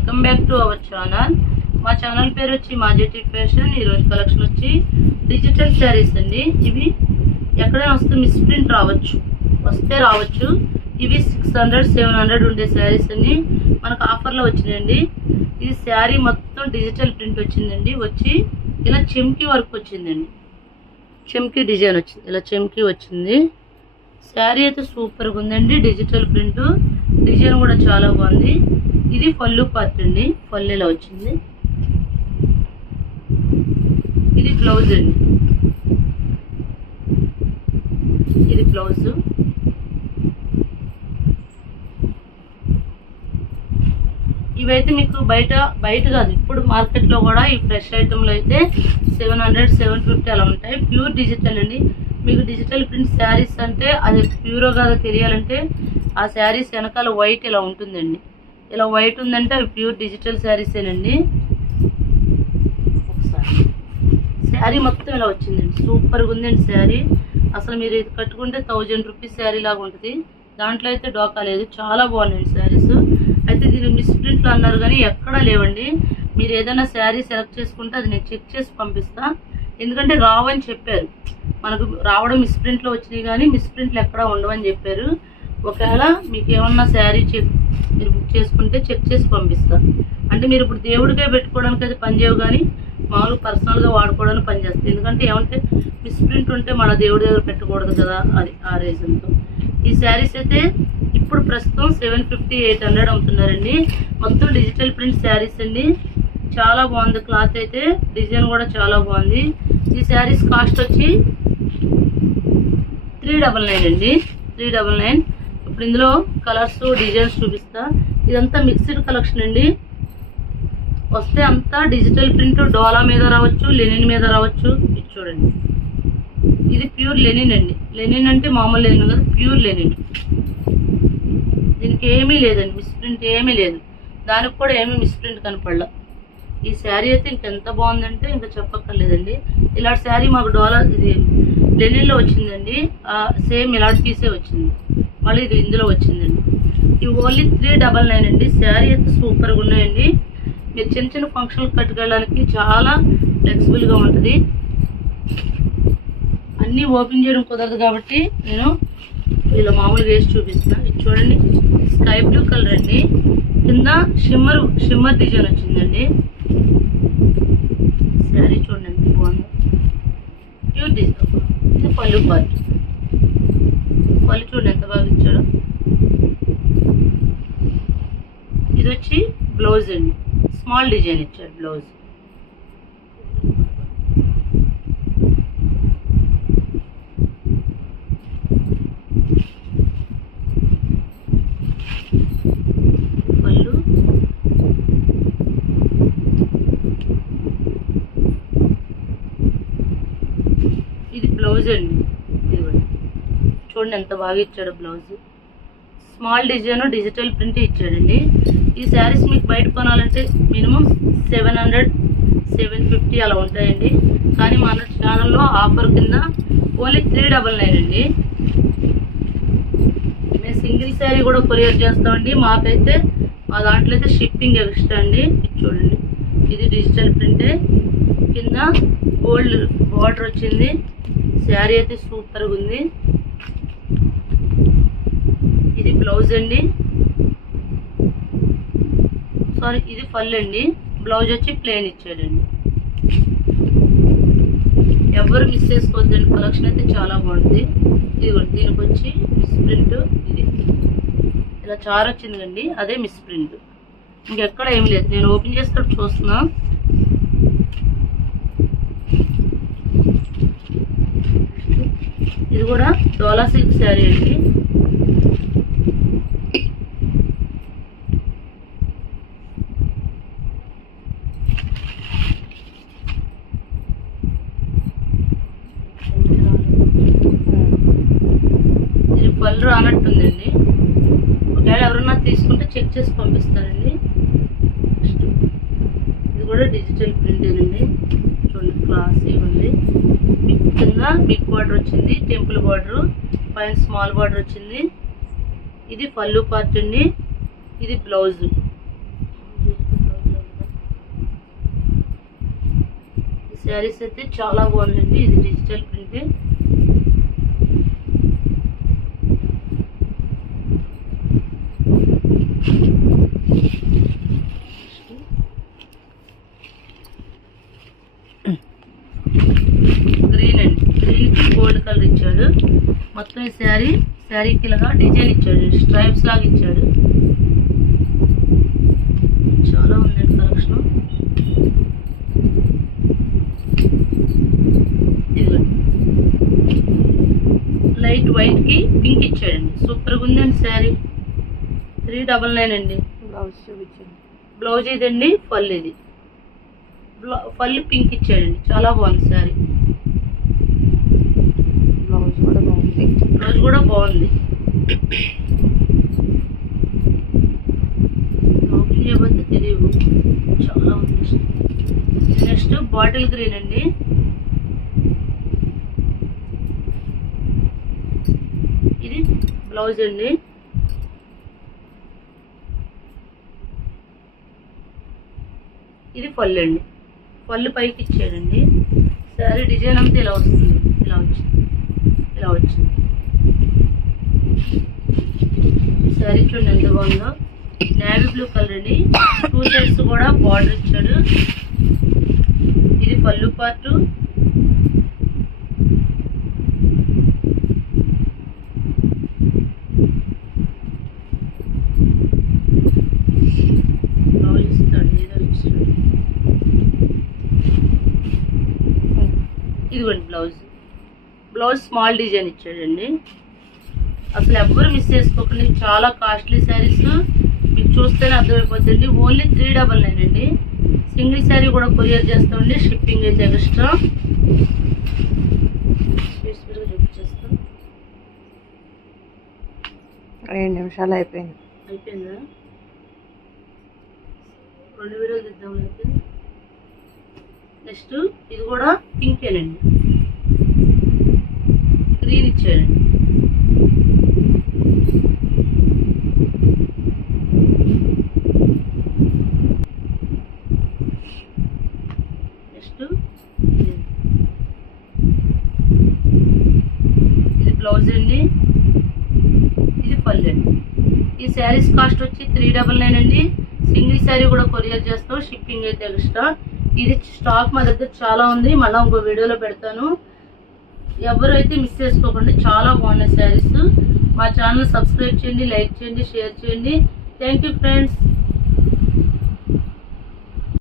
Welcome back to our channel. మా channel పేరు వచ్చి మాజెటీ ఫ్యాషన్. ఈరోజు కలెక్షన్ వచ్చి డిజిటల్ శారీస్ అండి. ఇవి ఎక్కడైనా వస్తే మిస్ప్రింట్ రావచ్చు. ఇవి 600-700 ఉండే శారీస్ అన్ని మనకు ఆఫర్లో వచ్చినాయండి. ఇది శారీ మొత్తం డిజిటల్ ప్రింట్ వచ్చిందండి. వచ్చి ఇలా చెమ్కీ వర్క్ వచ్చిందండి. చెమ్కీ డిజైన్ వచ్చింది, ఇలా చెమ్కీ వచ్చింది. శారీ అయితే సూపర్గా ఉందండి. డిజిటల్ ప్రింట్ డిజైన్ కూడా చాలా బాగుంది. ఇది పళ్ళు పార్ట్ అండి, పళ్ళు ఇలా వచ్చింది. ఇది బ్లౌజ్ అండి, ఇది బ్లౌజ్. ఇవైతే మీకు బయట కాదు, ఇప్పుడు మార్కెట్లో కూడా ఈ ఫ్రెష్ ఐటెంలో అయితే 700-750 అలా ఉంటాయి. ప్యూర్ డిజిటల్ అండి. మీకు డిజిటల్ ప్రింట్ శారీస్ అంటే అది ప్యూరో కాదో తెలియాలంటే ఆ శారీస్ వెనకాల వైట్ ఇలా ఉంటుందండి. ఇలా వైట్ ఉందంటే అవి ప్యూర్ డిజిటల్ శారీసేనండి. ఒకసారి శారీ మొత్తం ఇలా వచ్చిందండి, సూపర్గా ఉందండి శారీ. అసలు మీరు ఇది కట్టుకుంటే 1000 రూపీస్ శారీ లాగా ఉంటుంది. దాంట్లో అయితే డోకా లేదు, చాలా బాగున్నాయండి శారీస్. అయితే దీన్ని మిస్ప్రింట్లు అన్నారు కానీ ఎక్కడా లేవండి. మీరు ఏదైనా శారీ సెలెక్ట్ చేసుకుంటే అది నేను చెక్ చేసి పంపిస్తా. ఎందుకంటే రావని చెప్పారు, మనకు రావడం మిస్ప్రింట్లో వచ్చినాయి కానీ మిస్ప్రింట్లు ఎక్కడా ఉండవని చెప్పారు. ఒకవేళ మీకు ఏమన్నా శారీ మీరు బుక్ చేసుకుంటే చెక్ చేసి పంపిస్తా. అంటే మీరు ఇప్పుడు దేవుడికే పెట్టుకోవడానికి అయితే పనిచేయవు కానీ మామూలుగా పర్సనల్గా వాడుకోవడానికి పనిచేస్తాయి. ఎందుకంటే ఏమంటే మిస్ప్రింట్ ఉంటే మన దేవుడి దగ్గర పెట్టకూడదు కదా, అది ఆ రీజన్తో. ఈ శారీస్ అయితే ఇప్పుడు ప్రస్తుతం 750-800 అమ్ముతున్నారండి. మొత్తం డిజిటల్ ప్రింట్ శారీస్ అండి. చాలా బాగుంది క్లాత్ అయితే, డిజైన్ కూడా చాలా బాగుంది. ఈ శారీస్ కాస్ట్ వచ్చి 399 అండి, 399. ఇప్పుడు ఇందులో కలర్స్ డిజైన్స్ చూపిస్తా. ఇదంతా మిక్స్డ్ కలెక్షన్ అండి. వస్తే అంతా డిజిటల్ ప్రింట్ డోలా మీద రావచ్చు, లెనిన్ మీద రావచ్చు. ఇది చూడండి, ఇది ప్యూర్ లెనిన్ అండి. లెనిన్ అంటే మామూలు లెనిన్ కదా, ప్యూర్ లెనిన్. దీనికి ఏమీ లేదండి, మిస్ప్రింట్ ఏమీ లేదు. దానికి కూడా ఏమీ మిస్ప్రింట్ కనపడలా. ఈ శారీ అయితే ఇంకెంత బాగుందంటే ఇంకా చెప్పక్కర్లేదండి. ఇలాంటి శారీ మాకు డోలా ఇది లెనిన్లో వచ్చిందండి. సేమ్ ఇలాంటి పీసే వచ్చింది, మళ్ళీ ఇది ఇందులో వచ్చిందండి. ఇవి ఓన్లీ 399 అండి. శారీ అయితే సూపర్గా ఉన్నాయండి. మీరు చిన్న చిన్న ఫంక్షన్లు కట్టుకెళ్ళడానికి చాలా ఫ్లెక్సిబుల్గా ఉంటుంది. అన్నీ ఓపెన్ చేయడం కుదరదు కాబట్టి నేను ఇలా మామూలుగా వేసి చూపిస్తున్నాను. ఇది చూడండి, స్కై బ్లూ కలర్ అండి. కింద షిమ్మర్ డిజైన్ వచ్చిందండి. శారీ చూడండి ఎంత బాగుంది, ప్యూర్ డిజైన్. ఇది పళ్ళు పార్ట్, పళ్ళు చూడండి ఎంత బాగా ఇచ్చాడు. ఇది వచ్చి బ్లౌజ్ అండి, స్మాల్ డిజైన్ ఇచ్చాడు బ్లౌజ్. పళ్ళు, ఇది బ్లౌజ్ అండి. ఇదిగోండి చూడండి ఎంత బాగా ఇచ్చాడు blouse. Small design digital print ఇచ్చాడండి. ఈ శారీస్ మీకు బయట కొనాలంటే మినిమం 700-750 అలా ఉంటాయండి. కానీ మన ఛానల్లో ఆఫర్ కింద ఓన్లీ 399 అండి. మేము సింగిల్ శారీ కూడా కొరియర్ చేస్తామండి. మాకైతే మా దాంట్లో అయితే షిప్పింగ్ ఎక్స్ట్రా అండి. చూడండి, ఇది డిజిటల్ ప్రింటే, కింద గోల్డ్ బార్డర్ వచ్చింది. శారీ అయితే సూపర్గా ఉంది. ఇది బ్లౌజ్ అండి, సారీ ఇది పళ్ళు అండి. బ్లౌజ్ వచ్చి ప్లెయిన్ ఇచ్చాడండి. ఎవరు మిస్ చేసుకోవద్దండి, కలెక్షన్ అయితే చాలా బాగుంటుంది. ఇదిగోండి, దీనికి వచ్చి మిస్ ప్రింట్ ఇది ఇలా చారు వచ్చింది కండి, అదే మిస్ ప్రింట్. ఇంకెక్కడ ఏం లేదు. నేను ఓపెన్ చేస్తాడు చూస్తున్నా. ఇది కూడా డోలా సిల్క్ శారీ అండి. ఇది పళ్ళు రానట్టుందండి. ఒకవేళ ఎవరన్నా తీసుకుంటే చెక్ చేసి పంపిస్తానండి. ఇది కూడా డిజిటల్ ప్రింటేనండి. చూడండి క్లాస్ ఇవ్వండి. కింద బిగ్ బార్డర్ వచ్చింది, టెంపుల్ బార్డర్, పైన స్మాల్ బార్డర్ వచ్చింది. ఇది పళ్ళు పార్ట్ అండి. ఇది బ్లౌజ్. శారీస్ అయితే చాలా బాగుందండి. ఇది డిజిటల్ ప్రింట్. గ్రీన్ అండి, గ్రీన్కి గోల్డ్ కలర్ ఇచ్చాడు. మొత్తం ఈ శారీకి ఇలాగా డిజైన్ ఇచ్చాడు, స్ట్రైప్స్ లాగా ఇచ్చాడు. చాలా ఉందండి కలెక్షన్. ఇదిగోండి లైట్ వైట్ కి పింక్ ఇచ్చాడండి. సూపర్గా ఉందండి శారీ. 399 అండి. బ్లౌజ్ చూపించండి. బ్లౌజ్ ఇదండి, పళ్ళు ఇది. పళ్ళు పింక్ ఇచ్చాడండి. చాలా బాగుంది శారీ. బ్లౌజ్ కూడా బాగుంది. బ్లౌజ్ కూడా బాగుంది. ఓపెన్ చేయబోతే తెలియదు. చాలా ఉంది. నెక్స్ట్ బాటిల్ గ్రీన్ అండి. ఇది బ్లౌజ్ అండి. ఇది పళ్ళు అండి. పళ్ళు పైకి ఇచ్చాడండి. శారీ డిజైన్ అంతా ఇలా వస్తుంది. ఇలా వచ్చింది. శారీ చూడండి ఎంత బాగుందో. నేవీ బ్లూ కలర్ అండి. 2 సైడ్స్ కూడా బార్డర్ ఇచ్చాడు. ఇది పళ్ళు పార్టు. బ్లౌజ్ ఇస్తాడు, ఏదో ఇస్తాడు. ఇదిగోండి బ్లౌజ్ స్మాల్ డిజైన్ ఇచ్చాడండి. అసలు ఎవ్వరు మిస్ చేసుకోకండి. చాలా కాస్ట్లీ శారీస్, మీకు చూస్తేనే అర్థమైపోతుంది. ఓన్లీ 399 అండి. సింగిల్ శారీ కూడా కొరియర్ చేస్తామండి. షిప్పింగ్ అయితే ఎక్స్ట్రా. స్పీడ్గా చూపించేస్తాం. 2 నిమిషాలు అయిపోయిందా? 2 వీడియోలు తీద్దాం అయితే. నెక్స్ట్ ఇది కూడా పింకేనండి. గ్రీన్ ఇచ్చాడండి. నెక్స్ట్ ఇది బ్లౌజ్ అండి. ఇది పళ్ళు అండి. ఈ శారీస్ కాస్ట్ వచ్చి 399 అండి. సింగిల్ శారీ కూడా కొరియర్ చేస్తాం. షిప్పింగ్ అయితే ఎక్స్ట్రా. ఇది స్టాక్ మా దగ్గర చాలా ఉంది. మళ్ళీ ఇంకో వీడియోలో పెడతాను. ఎవరైతే మిస్ చేసుకోకండి. చాలా బాగున్నాయి శారీస్. మా ఛానల్ సబ్స్క్రైబ్ చేయండి, లైక్ చేయండి, షేర్ చేయండి. Thank you friends.